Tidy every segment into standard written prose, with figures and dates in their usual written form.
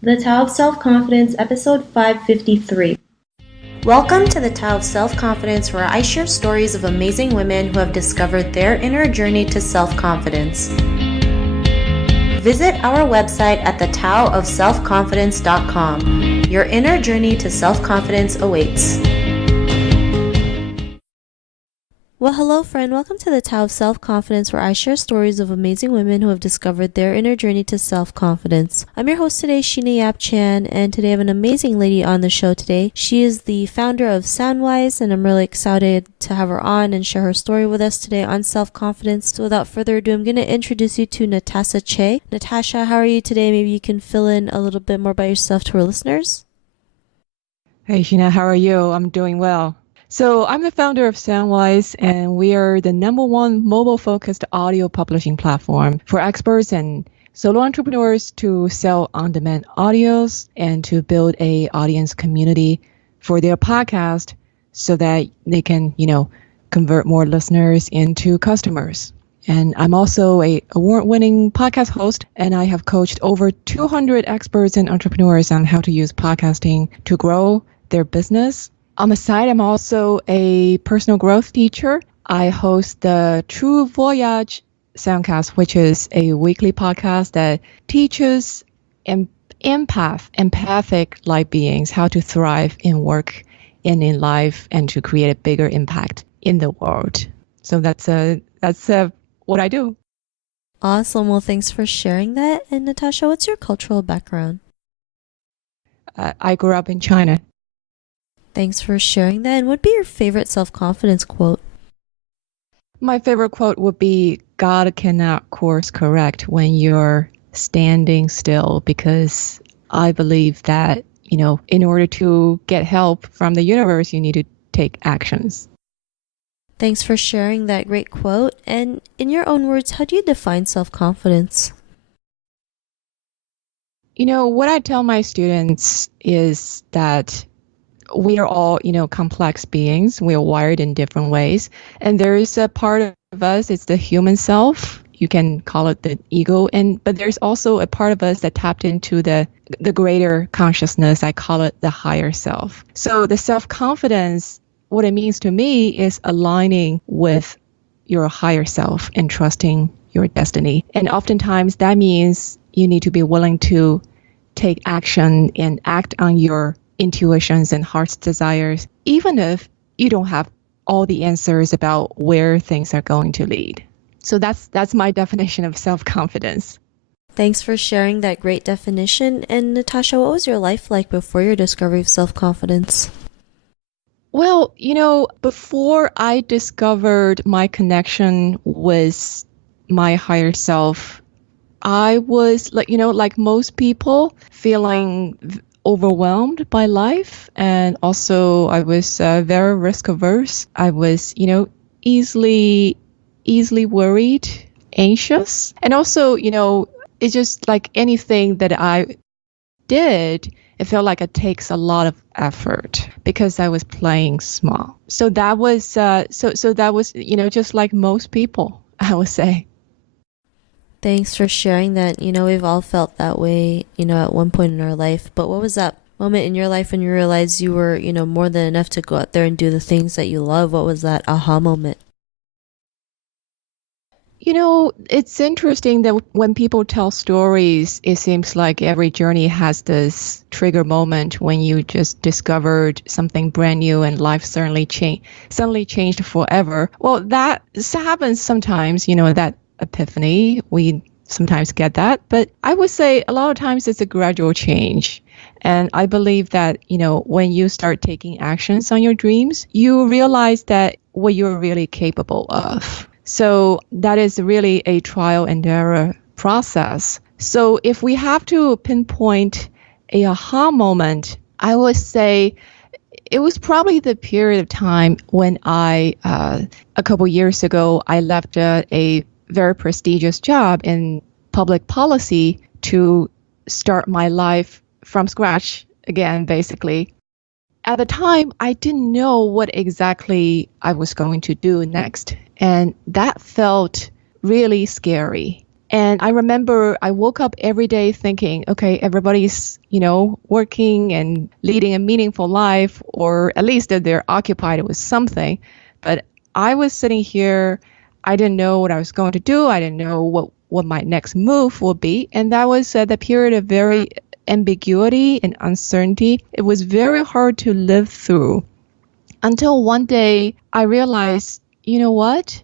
The Tao of Self-Confidence, episode 553. Welcome to the Tao of Self-Confidence, where I share stories of amazing women who have discovered their inner journey to self-confidence. Visit our website at thetaoofselfconfidence.com. Your inner journey to self-confidence awaits. Well, hello friend, welcome to the Tao of Self-Confidence, where I share stories of amazing women who have discovered their inner journey to self-confidence. I'm your host today, Sheena Yap Chan, and today I have an amazing lady on the show today. She is the founder of Soundwise, and I'm really excited to have her on and share her story with us today on self-confidence. So without further ado, I'm going to introduce you to Natasha Che. Natasha, how are you today? Maybe you can fill in a little bit more about yourself to our listeners. Hey, Sheena, how are you? I'm doing well. So I'm the founder of Soundwise, and we are the #1 mobile-focused audio publishing platform for experts and solo entrepreneurs to sell on-demand audios and to build a audience community for their podcast so that they can, convert more listeners into customers. And I'm also a award-winning podcast host, and I have coached over 200 experts and entrepreneurs on how to use podcasting to grow their business. On the side, I'm also a personal growth teacher. I host the True Voyage Soundcast, which is a weekly podcast that teaches empathic life beings how to thrive in work and in life and to create a bigger impact in the world. So that's what I do. Awesome. Well, thanks for sharing that. And Natasha, what's your cultural background? I grew up in China. Thanks for sharing that. And what would be your favorite self-confidence quote? My favorite quote would be, God cannot course correct when you're standing still, because I believe that, in order to get help from the universe, you need to take actions. Thanks for sharing that great quote. And in your own words, how do you define self-confidence? What I tell my students is that we are all, complex beings. We are wired in different ways. And there is a part of us, it's the human self. You can call it the ego. But there's also a part of us that tapped into the greater consciousness. I call it the higher self. So the self-confidence, what it means to me is aligning with your higher self and trusting your destiny. And oftentimes that means you need to be willing to take action and act on your intuitions and heart's desires, even if you don't have all the answers about where things are going to lead. So that's my definition of self-confidence. Thanks for sharing that great definition. And Natasha, what was your life like before your discovery of self-confidence? Well, before I discovered my connection with my higher self, I was like most people, feeling overwhelmed by life. And also I was very risk averse. I was, easily worried, anxious. And also, it's just like anything that I did, it felt like it takes a lot of effort because I was playing small. So that was, so that was, just like most people, I would say. Thanks for sharing that. We've all felt that way, at one point in our life. But what was that moment in your life when you realized you were, more than enough to go out there and do the things that you love? What was that aha moment? It's interesting that when people tell stories, it seems like every journey has this trigger moment when you just discovered something brand new and life suddenly changed forever. Well, that happens sometimes, that epiphany. We sometimes get that, but I would say a lot of times it's a gradual change. And I believe that, when you start taking actions on your dreams, you realize that what you're really capable of. So that is really a trial and error process. So if we have to pinpoint a aha moment, I would say it was probably the period of time when a couple years ago, I left a very prestigious job in public policy to start my life from scratch again, basically. At the time, I didn't know what exactly I was going to do next. And that felt really scary. And I remember I woke up every day thinking, okay, everybody's, working and leading a meaningful life, or at least that they're occupied with something. But I was sitting here, I didn't know what I was going to do. I didn't know what my next move would be. And that was the period of very ambiguity and uncertainty. It was very hard to live through until one day I realized, you know what?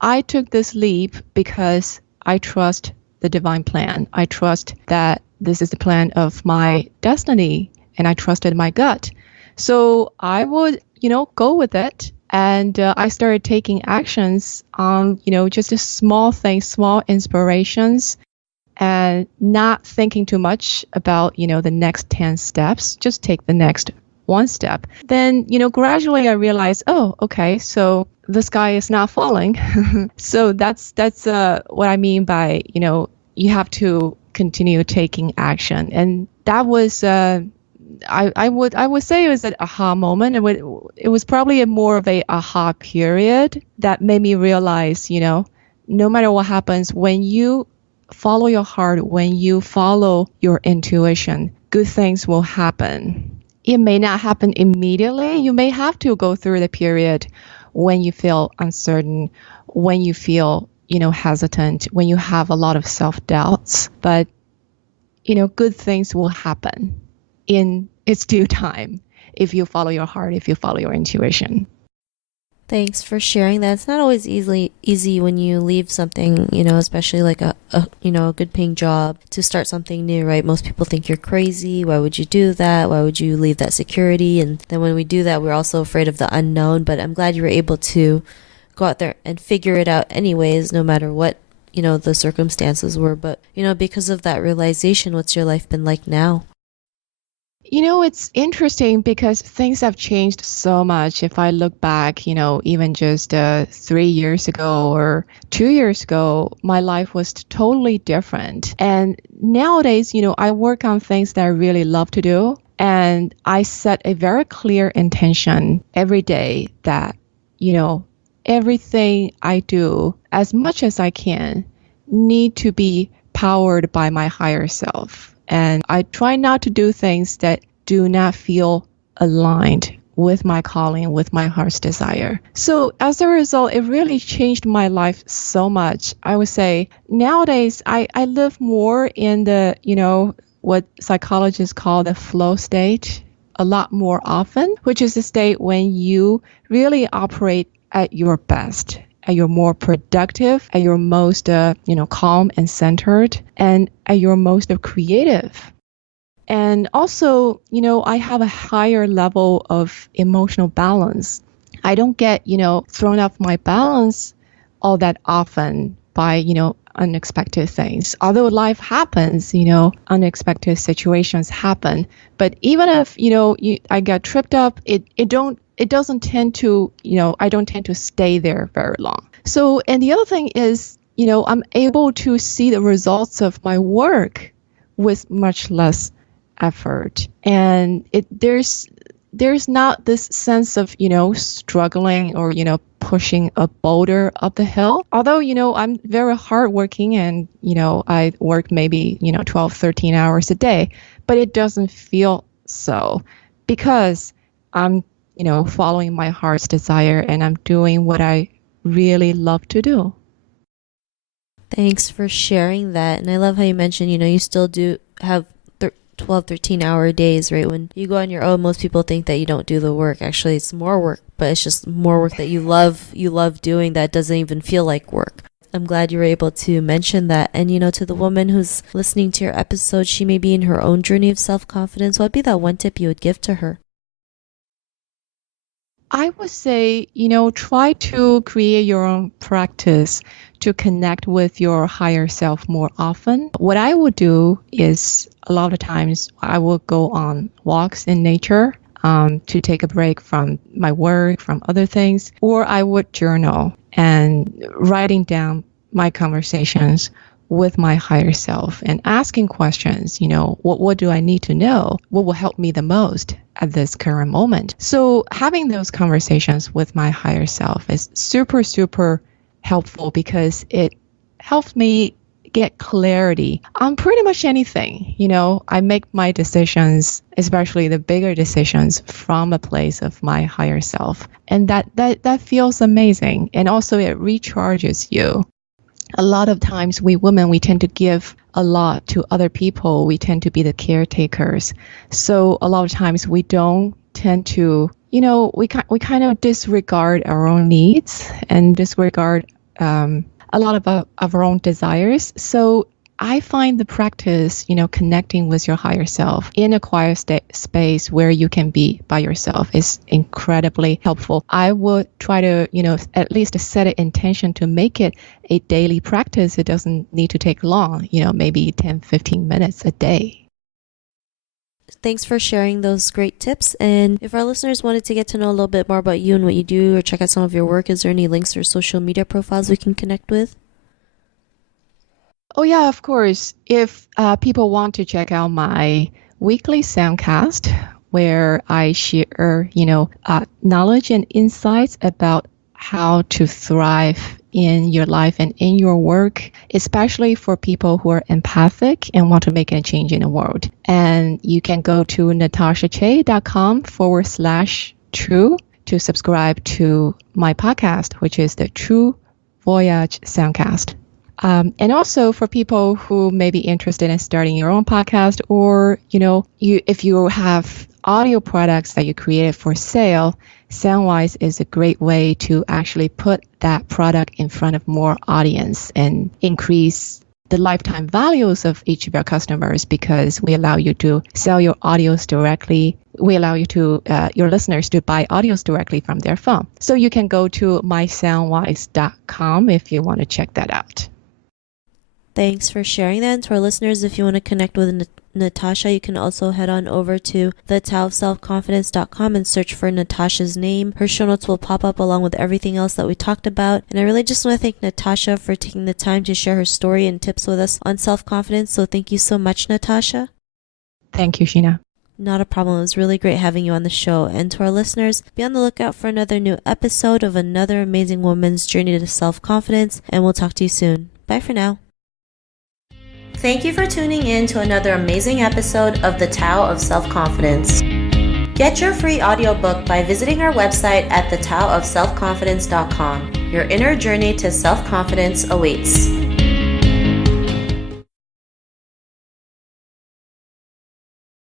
I took this leap because I trust the divine plan. I trust that this is the plan of my destiny, and I trusted my gut. So I would, go with it. And I started taking actions on, just a small things, small inspirations, and not thinking too much about, the next 10 steps. Just take the next one step. Then, gradually I realized, oh, okay, so the sky is not falling. So that's what I mean by, you have to continue taking action. And that was, I would say it was an aha moment. It was probably more of a aha period that made me realize, no matter what happens, when you follow your heart, when you follow your intuition, good things will happen. It may not happen immediately. You may have to go through the period when you feel uncertain, when you feel, hesitant, when you have a lot of self-doubts. But, good things will happen in its due time if you follow your heart, if you follow your intuition. Thanks for sharing that. It's not always easy when you leave something, especially like a good paying job to start something new, right? Most people think you're crazy. Why would you do that? Why would you leave that security? And then when we do that, we're also afraid of the unknown. But I'm glad you were able to go out there and figure it out anyways, no matter what, the circumstances were. But, because of that realization, what's your life been like now? It's interesting because things have changed so much. If I look back, even just 3 years ago or 2 years ago, my life was totally different. And nowadays, I work on things that I really love to do. And I set a very clear intention every day that, everything I do, as much as I can, need to be powered by my higher self. And I try not to do things that do not feel aligned with my calling, with my heart's desire. So as a result, it really changed my life so much. I would say nowadays, I live more in the, what psychologists call the flow state a lot more often, which is a state when you really operate at your best, at your more productive, at your most, calm and centered, and at your most creative. And also, I have a higher level of emotional balance. I don't get, thrown off my balance all that often by, unexpected things. Although life happens, unexpected situations happen. But even if, I get tripped up, it doesn't tend to, I don't tend to stay there very long. So, and the other thing is, I'm able to see the results of my work with much less effort. And there's not this sense of, struggling or, pushing a boulder up the hill. Although, I'm very hardworking and, I work maybe, 12, 13 hours a day, but it doesn't feel so because I'm, following my heart's desire and I'm doing what I really love to do. Thanks for sharing that. And I love how you mentioned, you still do have 12, 13-hour days, right? When you go on your own, most people think that you don't do the work. Actually, it's more work, but it's just more work that you love doing that doesn't even feel like work. I'm glad you were able to mention that. And, to the woman who's listening to your episode, she may be in her own journey of self-confidence. What would be that one tip you would give to her? I would say, try to create your own practice to connect with your higher self more often. What I would do is a lot of times I will go on walks in nature to take a break from my work, from other things, or I would journal and writing down my conversations with my higher self and asking questions, what do I need to know? What will help me the most at this current moment? So having those conversations with my higher self is super, super helpful because it helps me get clarity on pretty much anything. I make my decisions, especially the bigger decisions, from a place of my higher self. And that feels amazing. And also it recharges you. A lot of times we women, we tend to give a lot to other people. We tend to be the caretakers. So a lot of times we don't tend to, we kind of disregard our own needs and disregard a lot of our own desires. So I find the practice, connecting with your higher self in a quiet space where you can be by yourself is incredibly helpful. I would try to, at least set an intention to make it a daily practice. It doesn't need to take long, maybe 10, 15 minutes a day. Thanks for sharing those great tips. And if our listeners wanted to get to know a little bit more about you and what you do or check out some of your work, is there any links or social media profiles we can connect with? Oh, yeah, of course. If people want to check out my weekly Soundcast, where I share, knowledge and insights about how to thrive in your life and in your work, especially for people who are empathic and want to make a change in the world. And you can go to natashache.com/true to subscribe to my podcast, which is the True Voyage Soundcast. And also for people who may be interested in starting your own podcast, or, if you have audio products that you created for sale, Soundwise is a great way to actually put that product in front of more audience and increase the lifetime values of each of your customers, because we allow you to sell your audios directly. We allow you to your listeners to buy audios directly from their phone. So you can go to mysoundwise.com if you want to check that out. Thanks for sharing that. And to our listeners, if you want to connect with Natasha, you can also head on over to thetowofselfconfidence.com and search for Natasha's name. Her show notes will pop up along with everything else that we talked about. And I really just want to thank Natasha for taking the time to share her story and tips with us on self-confidence. So thank you so much, Natasha. Thank you, Sheena. Not a problem. It was really great having you on the show. And to our listeners, be on the lookout for another new episode of another amazing woman's journey to self-confidence. And we'll talk to you soon. Bye for now. Thank you for tuning in to another amazing episode of The Tao of Self-Confidence. Get your free audiobook by visiting our website at thetowofselfconfidence.com. Your inner journey to self-confidence awaits.